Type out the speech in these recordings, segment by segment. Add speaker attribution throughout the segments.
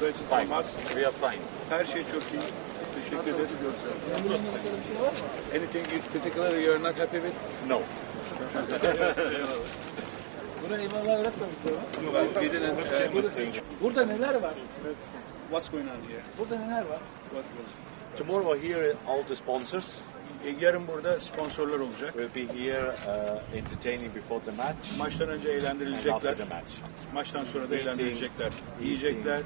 Speaker 1: From us.
Speaker 2: We are fine.
Speaker 1: Her şey çok iyi. Teşekkür ederiz. Anything in particular you're not happy with?
Speaker 2: No.
Speaker 3: Buna eyvallah öğretmemişler. ha?
Speaker 1: Well, we didn't, uh,
Speaker 3: Burada neler var?
Speaker 1: what's going on here?
Speaker 3: Burada neler var?
Speaker 1: What was?
Speaker 2: Tomorrow here, all the sponsors
Speaker 1: E, Yarın burada sponsorlar olacak.
Speaker 2: will be here uh, entertaining before the match
Speaker 1: Maçtan önce
Speaker 2: and after
Speaker 1: eğlendirilecekler.
Speaker 2: the match.
Speaker 1: Maçtan sonra da eğlendirilecekler. Yiyecekler,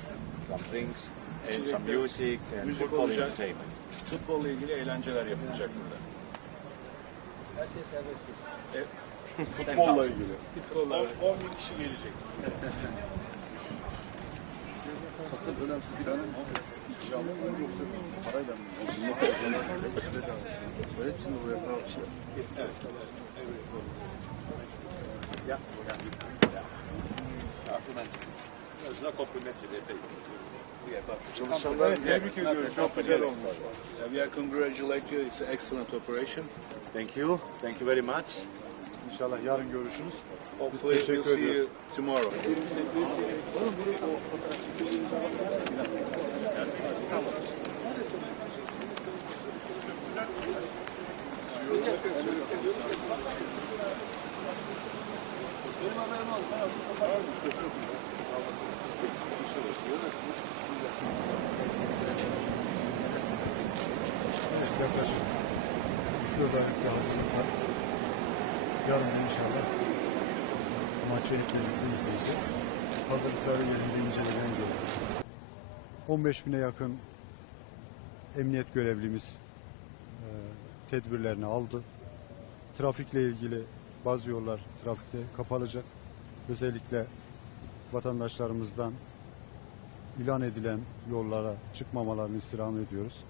Speaker 2: some drinks, and some music and
Speaker 1: müzik
Speaker 2: football
Speaker 1: olacak.
Speaker 2: entertainment.
Speaker 1: futbolla ilgili eğlenceler yapılacak burada.
Speaker 3: Her şey serbest.
Speaker 1: Futbolla ilgili. 10 bin kişi gelecek.
Speaker 4: Asıl önemsiz değil hanım. İkramlar yoksa parayla mı? Hepsi bedava hepsini buraya kadar şey
Speaker 2: Yeah, yeah, yeah.
Speaker 4: Çalışanlar tebrik ediyoruz. Çok güzel olmuş.
Speaker 1: We are congratulate you. It's an excellent operation.
Speaker 2: Thank you. Thank you very much.
Speaker 4: İnşallah yarın görüşürüz.
Speaker 1: Hopefully we'll see you tomorrow.
Speaker 4: Evet yaklaşık 3-4 aylık bir hazırlık var. Yarın inşallah maçı hep birlikte izleyeceğiz. Hazırlıkları yerinde incelemeye geliyor. 15 bine yakın emniyet görevlimiz e, tedbirlerini aldı. Trafikle ilgili bazı yollar trafikte kapalacak. Özellikle vatandaşlarımızdan ilan edilen yollara çıkmamalarını istirham ediyoruz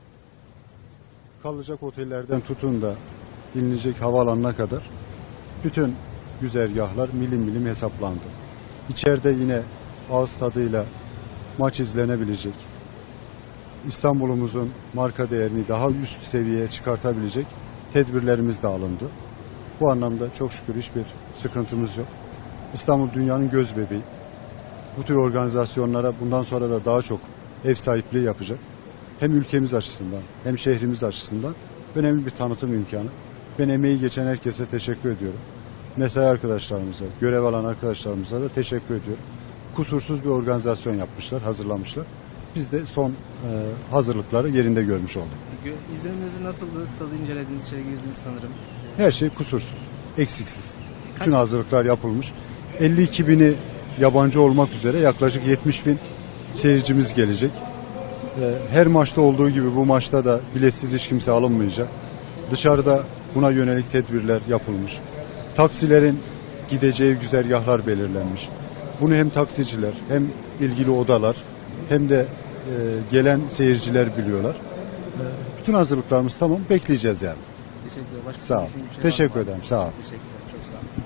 Speaker 4: kalacak otellerden tutun da inilecek havaalanına kadar bütün güzergahlar milim milim hesaplandı. İçeride yine ağız tadıyla maç izlenebilecek. İstanbul'umuzun marka değerini daha üst seviyeye çıkartabilecek tedbirlerimiz de alındı. Bu anlamda çok şükür hiçbir sıkıntımız yok. İstanbul dünyanın göz bebeği. Bu tür organizasyonlara bundan sonra da daha çok ev sahipliği yapacak hem ülkemiz açısından hem şehrimiz açısından önemli bir tanıtım imkanı. Ben emeği geçen herkese teşekkür ediyorum. Mesai arkadaşlarımıza, görev alan arkadaşlarımıza da teşekkür ediyorum. Kusursuz bir organizasyon yapmışlar, hazırlamışlar. Biz de son e, hazırlıkları yerinde görmüş olduk.
Speaker 5: İzleniminiz nasıldı? Stadı incelediniz, içeri girdiniz sanırım.
Speaker 4: Her şey kusursuz, eksiksiz. Bütün hazırlıklar yapılmış. 52 bini yabancı olmak üzere yaklaşık 70 bin seyircimiz gelecek. Ee, Her maçta olduğu gibi bu maçta da biletsiz hiç kimse alınmayacak. Dışarıda buna yönelik tedbirler yapılmış. Taksilerin gideceği güzergahlar belirlenmiş. Bunu hem taksiciler hem ilgili odalar hem de e, gelen seyirciler biliyorlar. E, Bütün hazırlıklarımız tamam. Bekleyeceğiz yani.
Speaker 5: Teşekkürler. Başka
Speaker 4: Sağ ol.
Speaker 5: şey?
Speaker 4: Teşekkür ederim. Sağ ol.
Speaker 5: Teşekkürler. Çok sağ olun.